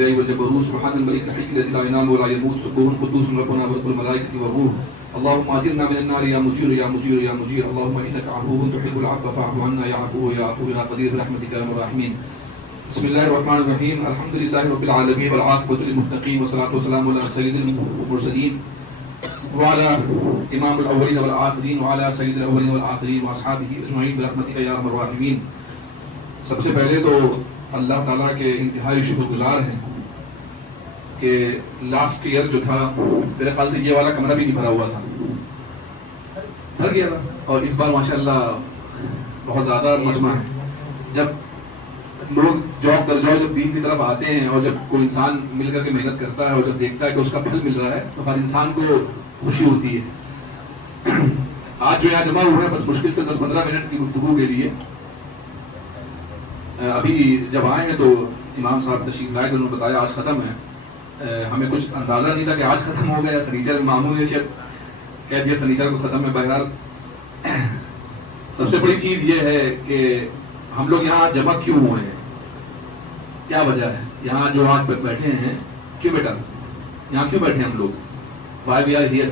الكبرياء والجبروت سبحان الملك الحي الذي لا ينام ولا يموت سبوح قدوس ربنا ورب الملائكة والروح اللهم اجرنا من النار يا مجير يا مجير يا مجير اللهم انك عفو تحب العفو فاعف عنا يا عفو يا عفو يا قدير برحمتك يا ارحم الراحمين. بسم الله الرحمن الرحيم الحمد لله رب العالمين والعاقبة للمتقين والصلاة والسلام على سيد المرسلين وعلى امام الاولين والآخرين وعلى سيد الاولين والآخرين واصحابه اجمعین برحمتك یا ارحم الراحمین. سب سے پہلے تو اللہ تعالیٰ کے انتہائی شکر گزار ہیں کہ لاسٹ ایئر جو تھا میرے خیال سے یہ والا کمرہ بھی نہیں بھرا ہوا تھا, بھر گیا تھا, اور اس بار ماشاءاللہ بہت زیادہ مجمع ہے. جب لوگ جاب در جاب جب دین کی طرف آتے ہیں اور جب کوئی انسان مل کر کے محنت کرتا ہے اور جب دیکھتا ہے کہ اس کا پھل مل رہا ہے تو ہر انسان کو خوشی ہوتی ہے. آج جو یہاں جمع ہوا ہے بس مشکل سے 10-15 منٹ کی گفتگو کے لیے. ابھی جب آئے ہیں تو امام صاحب تشریف لائے تو انہوں نے بتایا آج ختم ہے. ہمیں کچھ اندازہ نہیں تھا کہ آج ختم ہو گیا. سنیچر معمول نے شاید کہہ دیا سنیچر کو ختم ہے. بہرحال سب سے بڑی چیز یہ ہے کہ ہم لوگ یہاں جمع کیوں ہوئے ہیں, کیا وجہ ہے یہاں جو آج بیٹھے ہیں. کیوں بیٹا یہاں کیوں بیٹھے ہیں ہم لوگ؟ Why we are here?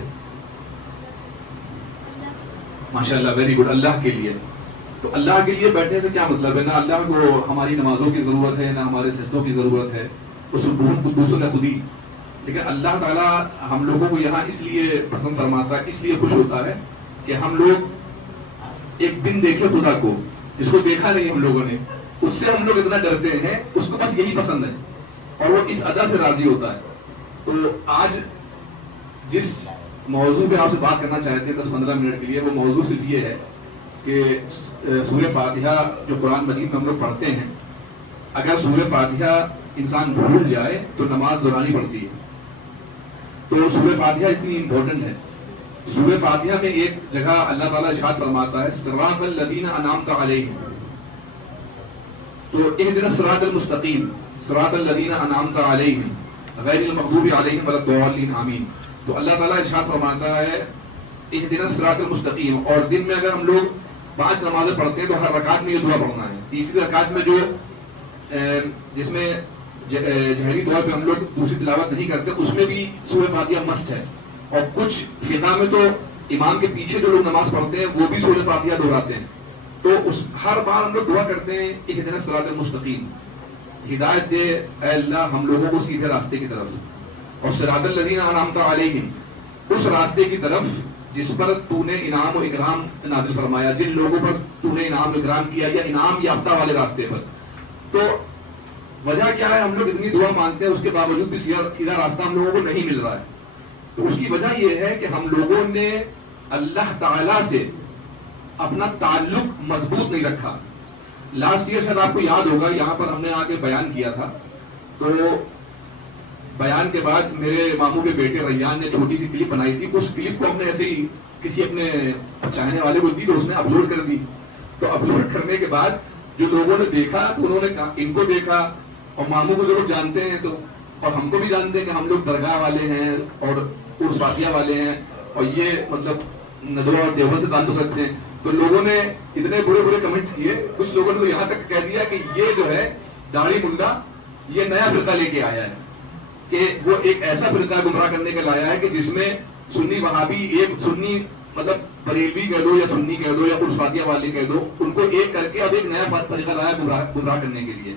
ماشاءاللہ ویری گڈ, اللہ کے لیے. تو اللہ کے لیے بیٹھنے سے کیا مطلب ہے؟ نہ اللہ کو ہماری نمازوں کی ضرورت ہے نہ ہمارے سجدوں کی ضرورت ہے, اس روح قدوس نے خود ہی. لیکن اللہ تعالیٰ ہم لوگوں کو یہاں اس لیے پسند فرماتا ہے, اس لیے خوش ہوتا ہے کہ ہم لوگ ایک دن دیکھے خدا کو, جس کو دیکھا نہیں ہم لوگوں نے, اس سے ہم لوگ اتنا ڈرتے ہیں, اس کو بس یہی پسند ہے اور وہ اس ادا سے راضی ہوتا ہے. تو آج جس موضوع پہ آپ سے بات کرنا چاہتے ہیں 10-15 منٹ کے لیے, وہ موضوع صرف یہ ہے کہ سورہ فاتحہ جو قرآن مجید میں ہم لوگ پڑھتے ہیں, اگر سورہ فاتحہ انسان بھول جائے تو نماز دہرانی پڑتی ہے. تو سورہ فاتحہ اتنی امپورٹنٹ ہے. سورہ فاتحہ میں ایک جگہ اللہ تعالیٰ ارشاد فرماتا ہے صراط الذین انعمت علیہم, تو اہدنا الصراط المستقیم, صراط الذین انعمت علیہم غیر المغضوب علیہم ولا الضالین آمین. تو اللہ تعالیٰ ارشاد فرماتا ہے اہدنا الصراط المستقیم, اور دن میں اگر ہم لوگ 5 نمازیں پڑھتے ہیں تو ہر رکعت میں یہ دعا پڑھنا ہے. تیسری رکعت میں جو جس میں جہری طور پہ ہم لوگ دوسری تلاوت نہیں کرتے, اس میں بھی سورہ فاتحہ مسٹ ہے. اور کچھ فقہ میں تو امام کے پیچھے جو لوگ نماز پڑھتے ہیں وہ بھی سورہ فاتحہ دہراتے ہیں. تو اس ہر بار ہم لوگ دعا کرتے ہیں اہدنا الصراط المستقیم, ہدایت دے اے اللہ ہم لوگوں کو سیدھے راستے کی طرف, اور صراط الذین انعمت علیہم اس راستے کی طرف جس پر تو نے انعام و اکرام نازل فرمایا, جن لوگوں پر تو نے انعام و اکرام کیا یا انعام یافتہ والے راستے پر. تو وجہ کیا ہے؟ ہم لوگ اتنی دعا مانگتے ہیں اس کے باوجود بھی سیدھا راستہ ہم لوگوں کو نہیں مل رہا ہے. تو اس کی وجہ یہ ہے کہ ہم لوگوں نے اللہ تعالیٰ سے اپنا تعلق مضبوط نہیں رکھا. لاسٹ ایئر شاید آپ کو یاد ہوگا یہاں پر ہم نے آ کے بیان کیا تھا, تو بیان کے بعد میرے ماموں کے بیٹے ریان نے چھوٹی سی کلپ بنائی تھی. اس کلپ کو ہم نے ایسے ہی کسی اپنے چاہنے والے کو دی تو اس نے اپلوڈ کر دی. تو اپلوڈ کرنے کے بعد جو لوگوں نے دیکھا تو انہوں نے ان کو دیکھا, اور ماموں کو جو لوگ جانتے ہیں تو اور ہم کو بھی جانتے ہیں کہ ہم لوگ درگاہ والے ہیں اور عرس فاتحہ والے ہیں اور یہ مطلب ندوہ اور دیوبند سے تعلق رکھتے ہیں. تو لوگوں نے اتنے برے برے کمنٹس کیے. کچھ لوگوں نے تو یہاں تک کہہ دیا کہ یہ جو ہے داڑھی منڈا یہ نیا فرقہ لے کے آیا ہے, کہ وہ ایک ایسا فرقہ گمراہ کرنے کا لایا ہے کہ جس میں سنی وہابی, ایک سنی مطلب بریلوی کہہ دو یا سنی کہہ دو یا عرس فاتحہ والے کہہ دو, ان کو ایک کر کے اب ایک نیا طریقہ لایا گمراہ کرنے کے لیے.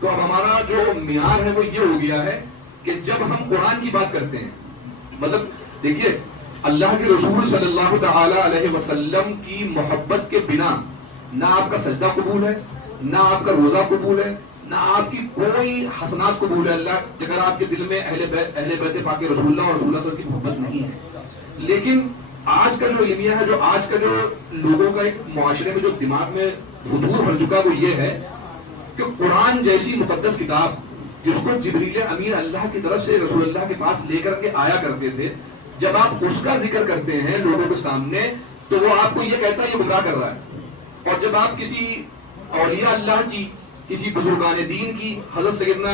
تو اب ہمارا جو معیار ہے وہ یہ ہو گیا ہے کہ جب ہم قرآن کی بات کرتے ہیں, مطلب دیکھیے اللہ کے رسول صلی اللہ تعالی علیہ وسلم کی محبت کے بنا نہ آپ کا سجدہ قبول ہے, نہ آپ کا روزہ قبول ہے, نہ آپ کی کوئی حسنات قبول ہے. اللہ اگر آپ کے دل میں اہل بیت پاک رسول اللہ اور رسول اللہ صلی اللہ علیہ وسلم کی محبت نہیں ہے. لیکن آج کا جو علمیہ ہے, جو آج کا جو لوگوں کا ایک معاشرے میں جو دماغ میں فتور بن چکا وہ یہ ہے کہ قرآن جیسی مقدس کتاب جس کو جبریل امین اللہ کی طرف سے رسول اللہ کے پاس لے کر کے آیا کرتے تھے, جب آپ اس کا ذکر کرتے ہیں لوگوں کے سامنے تو وہ آپ کو یہ کہتا ہے یہ گمراہ کر رہا ہے. اور جب آپ کسی اولیاء اللہ کی, کسی بزرگان دین کی, حضرت سیدنا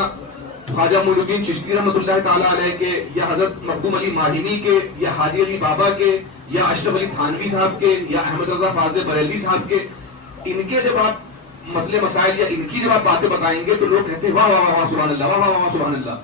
خواجہ معین الدین چشتی رحمۃ اللہ تعالیٰ علیہ کے, یا حضرت مخدوم علی ماہینی کے, یا حاجی علی بابا کے, یا اشرف علی تھانوی صاحب کے, یا احمد رضا فاضل بریلوی صاحب کے, ان کے جب آپ مسئلے مسائل یا ان کی جب آپ باتیں بتائیں گے تو لوگ کہتے ہیں واہ واہ واہ سبحان اللہ، واہ واہ واہ سبحان اللہ.